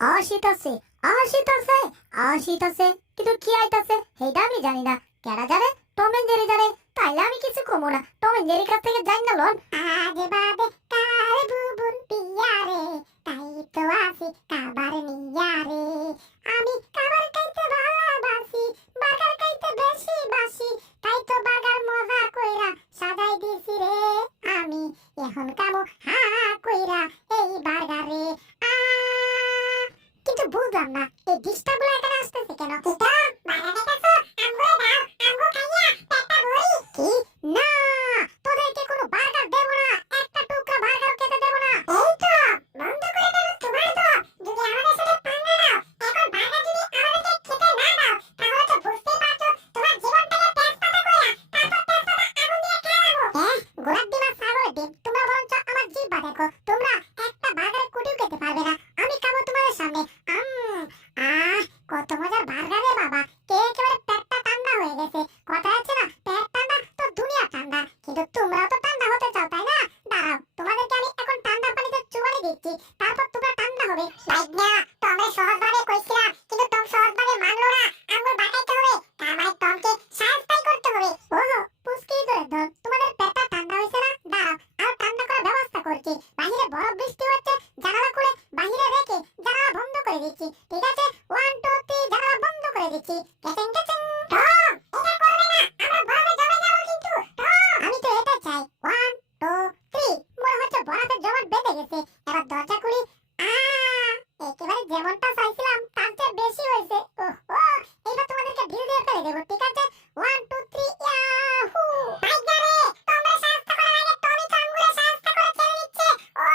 আসিতাছে আসিতাছে আসিতাছে, কিন্তু কি আইতাছে সেইটা আমি জানি না। কেডা জানে? টম এন্ড জেরি জানে। তাইলে আমি কিছু কমো না, টম এন্ড জেরির কাছ থেকে জানি না লন। আজে বাদে কাল বুবুন পিয়ারে, তাই তো আসি কাবার নিয়ারে। আমি কাবার খাইতে ভালোবাসি, বার্গার খাইতে বেশি বাসি, তাই তো বার্গার মজা কইরা সাজাই দিছি রে। আমি এখন কামো হা কইরা এই বার্গারে। কিন্তু বুঝলাম না এই ডিস্টার্ব গুলো এখানে আসতেছে কেন? কি তো বাগানে গেছো? আমগুলো দাও, আমগো খাইয়া পেটটা ভরি। কি? না, তোদেরকে কোনো বার্গার দেব না, একটা টুকরা বার্গার খেতে দেব না। এই তো বন্ধ করে দেব তোমার তো। যদি আমাদের সাথে পাঙ্গা নাও, এখন বার্গার যদি আমাদেরকে খেতে না দাও, তাহলে তো বুঝতেই পারছো তোমার জীবনটাকে তেজপাতা কইরা তারপর তেজপাতা আগুন দিয়ে খাওয়াবো। গোলাপ ডিম আর ছাগলের ডিম, তোমরা বরঞ্চ আমার জিহ্বা দেখো। তোমরা একটা বার্গারের কুটিও খেতে পারবে না, আমি খাবো তোমাদের সামনে। কত মজার বার্গার রে বাবা। কে একেবারে পেটটা ঠান্ডা হয়ে গেছে। কথা আছে না, পেট ঠান্ডা তো দুনিয়া ঠান্ডা। কিন্তু তোমরাও তো ঠান্ডা হতে চাও, তাই না? দাঁড়াও, তোমাদেরকে আমি এখন ঠান্ডা পানিতে চুবানি দিচ্ছি, তারপর তোমরা ঠান্ডা হবে। লাইক না, তোমরা সহজভাবে কইছিলাম, কিন্তু তোম সহজভাবে মানলো না। আঙ্গুল বাটাইতে হবে, তার মানে তোমকে সাহায্য করতে হবে। ওহো, পুষ্কি ধরে ধর, তোমাদের পেটটা ঠান্ডা হয়েছে না? দাঁড়াও, আর ঠান্ডা করার ব্যবস্থা করছি। বাহিরে বরফ বৃষ্টি হচ্ছে, জানালা খুলে বাহিরে রেখে জানালা বন্ধ করে দিচ্ছি। ঠিক আছে, 1 2 3 জানালা বন্ধ করে দিচ্ছি। কেচেং কেচেং। টম, এটা করবে না, আমরা বরফে জমে যাবো কিন্তু। টম, আমি তো এটা চাই। 1 2 3। মনে হচ্ছে বরফের জমাট বেঁধে গেছে। এবার দরজা খুলি। একেবারে যেমনটা চাইছিলাম তার চেয়ে বেশি হয়েছে। ওহো, এইবার তোমাদেরকে ঢিল দিয়ে ফেলে দেবো। ঠিক আছে, 1 2 3 ইয়াহু। টাইগারে, তোমরা শাস্তি করার আগে টমি তো আঙ্গুলে শাস্তি করে ছেড়ে দিচ্ছে। ও,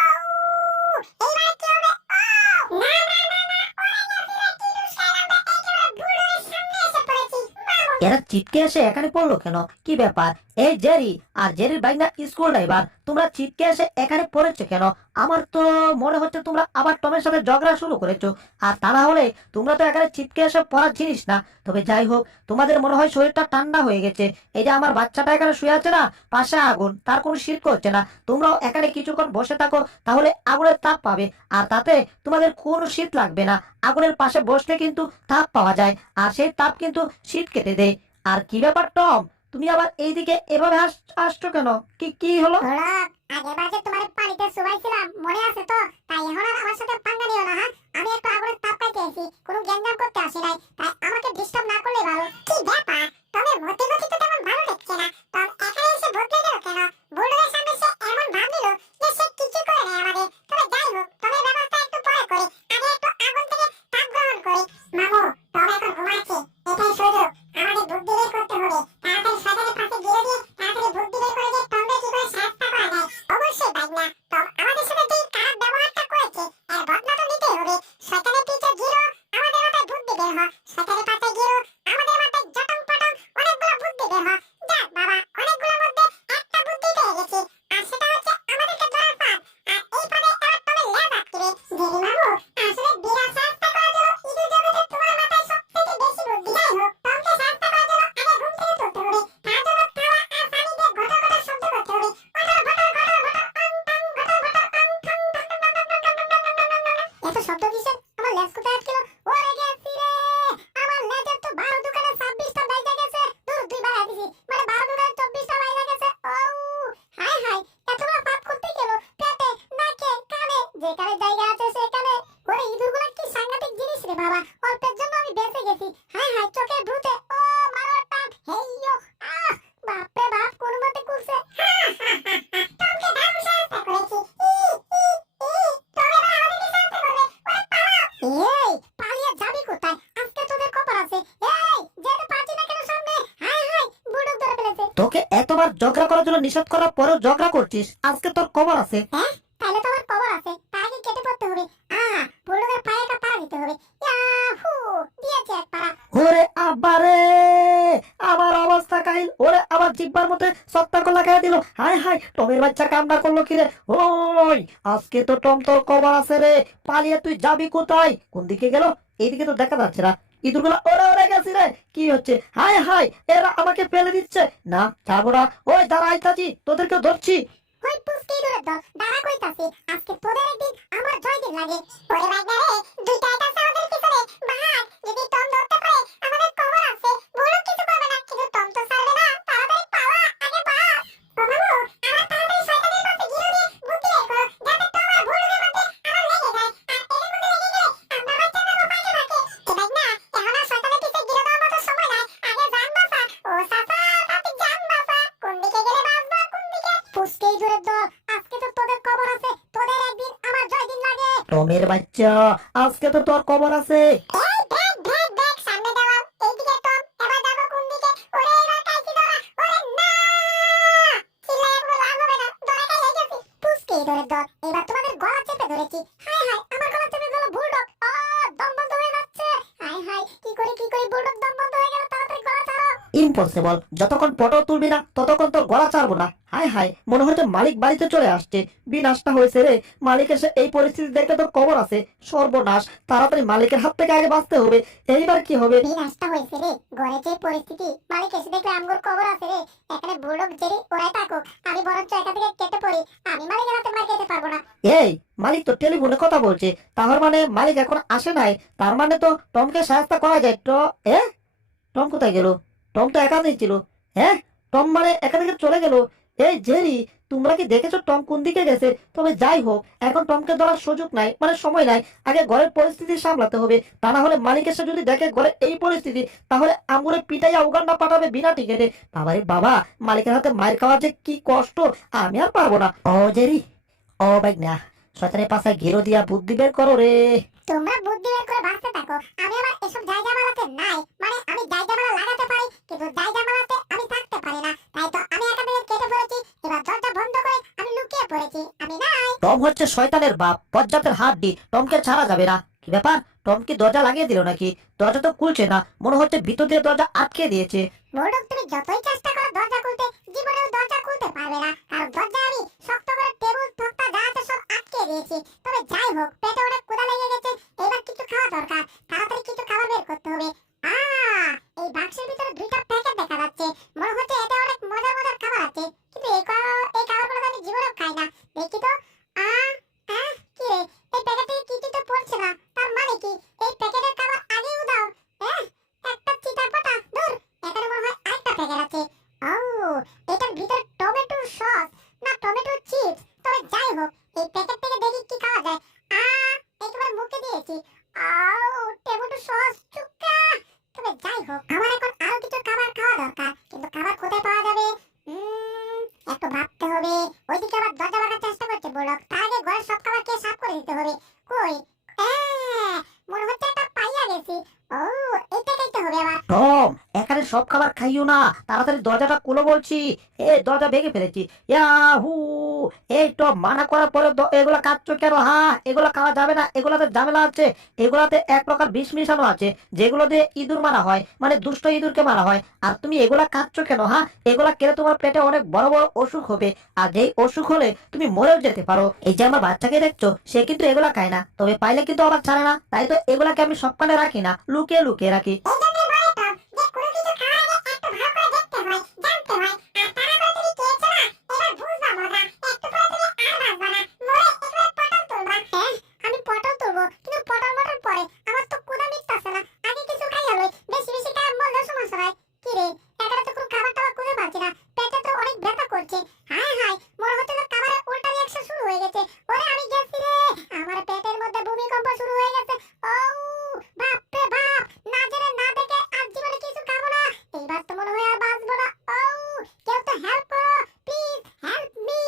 এইবার কি হবে? ও, না না না না, ওরে গেছি রে, কি দুষ্কার, আমরা একেবারে বুড়োর সামনে এসে পড়েছি। মামু, এরা ছিটকে এসে এখানে পড়লো কেন? কি ব্যাপার? এই জেরি আর জেরির বাইক না স্কুল ড্রাইভার, তোমরা ছিটকে এসে এখানে পড়েছো কেন? আমার তো মনে হচ্ছে তোমরা আবার টমের সাথে ঝগড়া শুরু করেছো। আর তা না হলে তোমরা তো এখানে ছিটকে এসে পড়ার জিনিস না। তবে যাই হোক, তোমাদের মনে হয় শরীরটা ঠান্ডা হয়ে গেছে। এই যে আমার বাচ্চাটা এখানে শুয়ে আছে না, পাশে আগুন, তার কোনো শীত করছে না। তোমরাও এখানে কিছুক্ষণ বসে থাকো, তাহলে আগুনের তাপ পাবে, আর তাতে তোমাদের কোনো শীত লাগবে না। আগুনের পাশে বসলে কিন্তু তাপ পাওয়া যায়, আর সেই তাপ কিন্তু শীত কেটে দেয়। আর কি ব্যাপার টম, তুমি আবার এইদিকে এভাবে আসছো কেন? কি কি হলো? হঠাৎ আগেবার যে তোমার পানিতে চুবাইছিলাম, মনে আছে তো? তাই এখন আর আমার সাথে পাঙ্গা নিও না, হ্যাঁ? আমি একটু আগুনের তাপ পাইতে এসেছি, কোনো গ্যাঞ্জাম করতে আসি নাই। তাই আমাকে ডিস্টার্ব না করলে ভালো। কি ব্যাপার, তবে মতিগতি তো তেমন ভালো দেখছে না। তবে এখানে এসে বদলে গেল কেন? বুলডোজের সামনে সে এমন ভাব নিল যে সে কিছু করে নাই আমাদের। তবে যাই হোক, তবে ব্যবস্থা একটু পরে করি, আগে একটু আগুন থেকে তাপ গ্রহণ করি। মামু, তবে এখন ঘুমাচ্ছে, এটাই সুযোগ। আমাদের বুদ্ধি বের করতে হবে। তাড়াতাড়ি শয়তানের পাশে গিয়ে দিয়ে তাড়াতাড়ি বুদ্ধি বের করে যে টমকে কি করে শাস্তি করা যায়। অবশ্যই বাইক না, টম আমাদের সাথে যে খারাপ ব্যবহারটা করেছে এর বদলা তো নিতেই হবে। শয়তানের পিছে গিরো, আমাদের মাথায় বুদ্ধি বের হয়। শয়তানের পাশে গিরো, আমাদের মাথায় জটং পটং অনেকগুলো বুদ্ধি বের হয়। যাক বাবা, অনেকগুলোর মধ্যে একটা বুদ্ধি পেয়ে গেছি, আর সেটা হচ্ছে আমাদেরকে ধরার ফাঁদ। আর এই ফাঁদে এবার টমের লেজ আটকেবে। জেরি মামু, আসলে বিরাট শাস্তি করার জন্য ইঁদুর জগতে তোমার মাথায় সবথেকে বেশি বুদ্ধি। যাই হোক, টমকে শাস্তি করার জন্য আগে ঘুম থেকে তুলতে হবে। তার জন্য খাওয়া আর পানি দিয়ে ঘটর ঘটর শব্দ করতে হবে। এত শব্দ কিসের? আমার লেজ কোথায় আটকেল? ওরে গেছি রে, আমার লেজের তো 12 দোকানে 26টা বাইজা গেছে। দূর দুই বার দিছি, মানে 12 দোকানে 24টা বাইজা গেছে। ও হাই হাই, এতগুলো পাপ করতে গেল পেটে, নাকে, কানে, যেখানে জায়গা আছে সেখানে। ওরে ইঁদুরগুলো কি সাংঘাতিক জিনিস রে বাবা, অল্পের জন্য আমি বেঁচে গেছি। হাই হাই, চোখে ভূতে, ও মারার টান, হেইয়ো, বাপরে বাপ, কোন মতে কুলছে। তোমকে দারুণ শাস্তি করেছি। এই পালিয়ে যাবি কোথায়? আজকে তোদের খবর আছে। এই যেতে পারছি না কেন সামনে? হাই হাই, বুড়ো ধরে ফেলেছে। তোকে এতবার ঝগড়া করার জন্য নিষেধ করার পরেও ঝগড়া করছিস, আজকে তোর খবর আছে। হ্যাঁ, তাহলে তো আমার খবর আছে। তার আগে কেটে পড়তে হবে। বুড়োদের পায়ে একটা পাড়া দিতে হবে। ইয়াহু, দিয়েছে এক পাড়া। ওরে আবারে, আমার অবস্থা কাহিল। ওরে আবার জিব্বার মধ্যে সত্তর কল লাগাই দিল। হাই হাই, টমের বাচ্চা কামড়া করলো কি রে? ওই, আজকে তো টম তোর খবর আছে রে। পালিয়ে তুই যাবি কোথায়? কোন দিকে গেল? এইদিকে তো দেখা যাচ্ছে না। ইঁদুরগুলো ওরে ওরে গেছি রে। কি হচ্ছে? হাই হাই, এরা আমাকে ফেলে দিচ্ছে। না যাবো না। ওই দাঁড়া, আইতাছি, তোদেরকে ধরছি। ওই পুষ্টি দূরে দল দাঁড়া কইতাছি, আজকে তোদের একদিন আমার জয় দিন লাগে। ওরে বাগদারে, দুইটা টমের বাচ্চা, আজকে তো তোর খবর আছে। এই দেখ দেখ দেখ সামনে দেওয়াল, এইদিকে টম, এবার যাবো কোন দিকে? ওরে এবার কাইছি ধরা, ওরে না! চিল্লায় কোনো লাভ হবে না, ধরা খাইয়ে গেছি। পুষ্কে ধরে ধর, এবার তোমাদের গলা চেপে ধরেছি। হায় হায়, আমার গলা চেপে গেল বুলডগ। দম বন্ধ হয়ে যাচ্ছে। হায় হায়, কি করে বুলডগ দম বন্ধ হয়ে গেল, তাড়াতাড়ি গলা ছাড়ো। ইম্পসিবল, যতক্ষণ ফটো তুলবি না ততক্ষণ তোর গলা ছাড়বো না। হায় হায়, মনে হচ্ছে মালিক বাড়িতে চলে আসছে। বিনাশটা হয়েছে রে। মালিক এসে এই পরিস্থিতি দেখে তোর খবর আছে। সর্বনাশ, তাড়াতাড়ি মালিকের হাত থেকে আগে বাঁচতে হবে। এইবার কি হবে? বিনাশটা হয়েছে রে, ঘরে যে পরিস্থিতি, মালিক এসে দেখলে আমগোর খবর আছে রে। এখানে বুলডগ জেরি ওরাই থাকুক, আমি বরঞ্চ এখান থেকে কেটে পড়ি। আমি মালিকের হাতে মার খেতে পারবো না। এই, মালিক তো টেলিফোনে কথা বলছে। তার মানে মালিক এখন আসে নাই। তার মানে তো টমকে সাহায্য করা যায়। টম কোথায় গেল? টম তো একাই ছিল। হ্যাঁ, টম মানে একা থেকে চলে গেল। এই জেরি, তোমরা কি দেখেছো টম কোন দিকে গেছে? তবে যাই হোক, এখন টমকে ধরার সুযোগ নাই, মানে সময় নাই। আগে ঘরের পরিস্থিতি সামলাতে হবে। তা না হলে মালিক এসে যদি দেখে ঘরের এই পরিস্থিতি, তাহলে আঙুরে পিটাইয়া উগান্ডা পাঠাবে বিনা টিকেটে। বাবারে বাবা, মালিকের হাতে মার খাওয়া যে কি কষ্ট, আমি আর পারবো না। ও জেরি, ও বাইক না, শয়তানের পাশে ঘেরো দিয়া বুদ্ধি বের করো রে। তোমরা বুদ্ধি বের করে বাঁচতে থাকো, আমি আবার এসব জায়গা বানাতে নাই। মানে আমি জায়গা বানা লাগাতে পারি, কিন্তু জায়গা বানাতে আমি থাকতে পারি না। তাই তো আমি এখান থেকে কেটে পড়েছি। এবার দরজা বন্ধ করে আমি লুকিয়ে পড়েছি। আমি নাই। টম হচ্ছে শয়তানের বাপ, বজ্জাতের হাড্ডি। টমকে ছাড়া যাবে না। কি ব্যাপার? টম কি দরজা লাগিয়ে দিল নাকি? দরজা তো খুলছে না, মনে হচ্ছে ভিতর দিয়ে দরজা আটকে দিয়েছে। বুলডগ, তুমি যতই চেষ্টা করো দরজা খুলতে, জীবনেও দরজা খুলতে পারবে না। কারণ দরজা আমি শক্ত করে টেবিল তক্তা যা আছে সব আটকে দিয়েছি। তবে যাই হোক, পেটে অনেক ক্ষুধা লেগে গেছে। এবার কিছু খাওয়া দরকার। তাড়াতাড়ি কিছু খাবার বের করতে হবে। এই বাক্সের ভিতরে দুইটা প্যাকেট দেখা যাচ্ছে। মনে হচ্ছে এতে অনেক মজার মজার খাবার আছে। কিন্তু এই খাবারগুলো তো আমি জীবনেও খাই না। দেখি তো। কি রে, এই প্যাকেটে কি তো পড়ছে না। তার মানে কি এই প্যাকেটের খাবার আগেও দাও? হ্যাঁ, একটা চিটাপাটা দূর। এখানে মনে হয় আরেকটা প্যাকেট আছে। ও, এটার ভিতরে টমেটো সস না টমেটো চিপস। তবে যাই হোক, এই প্যাকেট থেকে দেখি কি খাওয়া যায়। একেবারে মুখে দিয়েছি। Tomato sauce chukka. তবে যাই হোক, আমার এখন আরো কিছু খাবার খাওয়া দরকার। কিন্তু খাবার কোথায় পাওয়া যাবে? একটু ভাবতে হবে। ওইদিকে আবার দরজা ভাঙার চেষ্টা করছে বুলডগ। তার আগে ঘরের সব খাবার খেয়ে সাফ করে দিতে হবে। কই? মনে হচ্ছে একটা পাইয়া গেছি। ও, এটা খাইতে হবে আবার। টম, এখানে সব খাবার খাইও না। তাড়াতাড়ি দরজাটা খুলো বলছি। দরজা ভেঙে ফেলেছি। ইয়াহু! এই টম, মানা করার পরে এগুলা খাচ্ছ কেন? এগুলা খাওয়া যাবে না। এগুলাতে ঝামেলা আছে। এগুলাতে এক প্রকার বিষ মিশানো আছে, যেগুলো দিয়ে ইঁদুর মারা হয়, মানে দুষ্ট ইঁদুরকে মারা হয়। আর তুমি এগুলা খাচ্ছ কেন? এগুলা খেলে তোমার পেটে অনেক বড় বড় অসুখ হবে। আর যেই অসুখ হলে তুমি মরেও যেতে পারো। এই যে আমার বাচ্চাকে দেখছো, সে কিন্তু এগুলা খায় না, তবে পাইলে কিন্তু আবার ছাড়ে না। তাই তো এগুলাকে আমি সবখানে রাখি না, লুকিয়ে লুকিয়ে রাখি। এই জন্যই বলে তো, যে কোনো কিছু খাওয়ার আগে একটু ভালো করে দেখতে হয়, জানতে হয়। আর তারা করে তুমি খেয়েছো না, এবার বুঝবা মজা। একটু পরে তুমি আর বাঁচবা না। মরে একেবারে পটল তুলবা। আমি পটল তুলবো, কিন্তু পটল মটল পরে। আমার তো ক্ষুধা মিটতাছে না। আগে কিছু খাই হলো। বেশি বেশি খাওয়া মরলেও সমস্যা নাই। কি রে, এখানে তো কোনো খাবার টাবার খুঁজে পাচ্ছি না। পেটে তো অনেক ব্যথা করছে। হায় হায়, মনে হচ্ছে যে খাবারের উল্টা রিয়াকশন শুরু হয়ে গেছে। ওরে আমি গেছি রে, আমার পেটের মধ্যে ভূমিকম্প শুরু হয়ে গেছে। ও বাপ রে বাপ, না জেনে না দেখে আর জীবনে কিছু খাবো না। এইবার তো মনে হয় আর বাঁচবো না। কেউ তো হেল্প করো, প্লিজ হেল্প মি।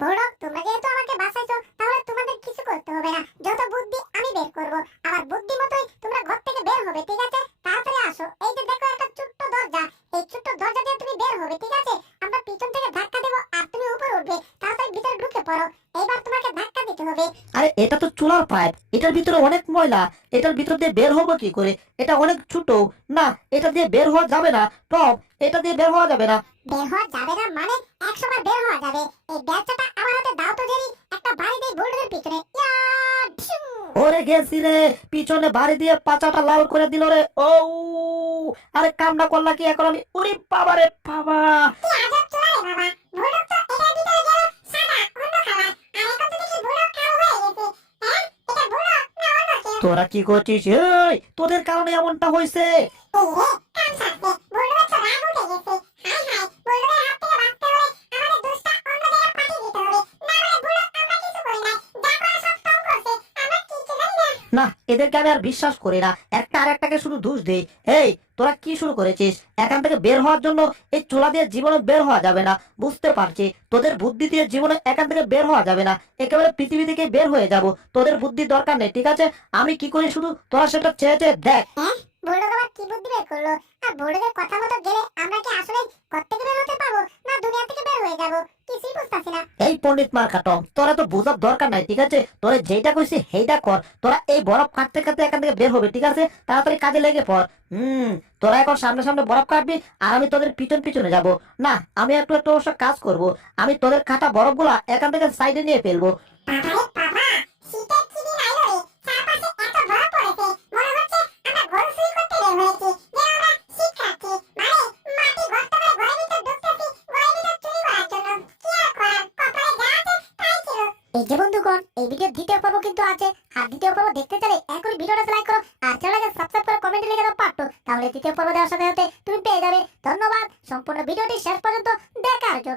বুলডগ, তোমরা যেহেতু আমাকে বাঁচাইছো, তাহলে তোমাদের কিছু করতে হবে না। যত বুদ্ধি আমি বের করব। আমার বুদ্ধি মতোই তোমরা ঘর থেকে বের হবে, ঠিক আছে? তাড়াতাড়ি আসো। এই যে দেখো একটা ছোট্ট দরজা। এই ছোট্ট দরজা দিয়ে তুমি বের হবে, ঠিক আছে? আমরা পিছন থেকে ধাক্কা দেবো আর তুমি উপরে উঠবে। তাড়াতাড়ি ভিতরে ঢুকে পড়ো। এইবার তোমাকে ধাক্কা দিতে হবে। আরে, এটা তো চুলার পাইপ। এটার ভিতরে অনেক ময়লা। এটার ভিতর দিয়ে বের হবো কি করে? এটা অনেক ছোট। না, এটা দিয়ে বের হওয়া যাবে না। টম, এটা দিয়ে বের হওয়া যাবে না। বের হওয়া যাবে না মানে? একসময় বের হওয়া যাবে। এই ব্যবসাটা আমার হাতে দাও তো জেরি। একটা বাড়ি দেই বুলডগের পিছনে। ঢিউ। ওরে গেছি রে, পিছনে বাড়ি দিয়ে পাচাটা লাল করে দিল রে। ও, আরে কামটা করলা কি এখন আমি? উরি বাবা রে বাবা! কি আজব চোরা রে বাবা। বুলডগ তো এটার ভিতরে গেল সাদা অন্য কালার। আর এখন তো দেখি বুলডগ কালো হয়ে গেছে। এটা বুলডগ না অন্য কেউ? তোরা কি করছিস? তোদের কারণে এমনটা হয়েছে। এই রে, কাম সারছে। বুলডগের তো রাগ উঠে গেছে। হায় হায়, বুলডগের হাত থেকে বাঁচতে হলে আমাদের দোষটা অন্য জায়গায় পাঠিয়ে দিতে হবে। না হলে বুলডগ আমরা কিছু করি নাই। যা করা সব টম করছে। আমরা কিচ্ছু জানি না। না, এদেরকে আমি আর বিশ্বাস করি না। একটা আর একটাকে শুধু দোষ দেই। এই, তোরা কি শুরু করেছিস? এখান থেকে বের হওয়ার জন্য এই চুলা দিয়ে জীবনে বের হওয়া যাবে না, বুঝতে পারছি। তোদের বুদ্ধি দিয়ে জীবনে এখান থেকে বের হওয়া যাবে না, একেবারে পৃথিবী থেকে বের হয়ে যাব। তোদের বুদ্ধি দরকার নেই, ঠিক আছে? আমি কি করি শুধু তোরা সেটা চেয়ে চেয়ে দেখ। বুলডগ আবার কি বুদ্ধি বের করলো? আর বুলডগের কথা মতো গেলে আমরা কি আসলে ঘর থেকে বের হতে পারবো, না দুনিয়া থেকে বের হয়ে যাবো? কিছুই বুঝতাছি না। এই পণ্ডিত মার্কাটম, তোরা তো বোঝার দরকার নাই, ঠিক আছে? তোরা যেটা কইছি সেইটা কর। তোরা এই বরফ কাটতে কাটতে এখান থেকে বের হবে, ঠিক আছে? তাড়াতাড়ি কাজে লেগে পড়। তোরা এখন সামনে সামনে বরফ কাটবি, আর আমি তোদের পিছন পিছনে যাব। না, আমি একটু একটু অবশ্য কাজ করব। আমি তোদের কাটা বরফগুলা এখান থেকে সাইডে নিয়ে ফেলবো। বাবারে বাবা, শীতের কি দিন আইলো রে? চারপাশে এত বরফ পড়েছে, মনে হচ্ছে আমরা ঘর চুরি করতে বের হয়েছি। যেন আমরা শীত কাটছি, মানে মাটি গর্ত করে ঘরের ভিতর ঢুকতেছি, ঘরের ভিতর চুরি করার জন্য। কি আর করার, কপালে যা আছে তাই ছিল। এই যে বন্ধুগণ, এই ভিডিওর দ্বিতীয় পর্ব কিন্তু আছে। আর দ্বিতীয় পর্ব দেখতে চাইলে এখনই ভিডিওটা লাইক করো, আর চ্যানেলটাকে সাবস্ক্রাইব করে কমেন্টে লিখে দাও পার্ট 2। তাহলে দ্বিতীয় পর্ব দেওয়ার সাথে সাথে তুমি পেয়ে যাবে। ধন্যবাদ সম্পূর্ণ ভিডিওটি শেষ পর্যন্ত দেখার জন্য।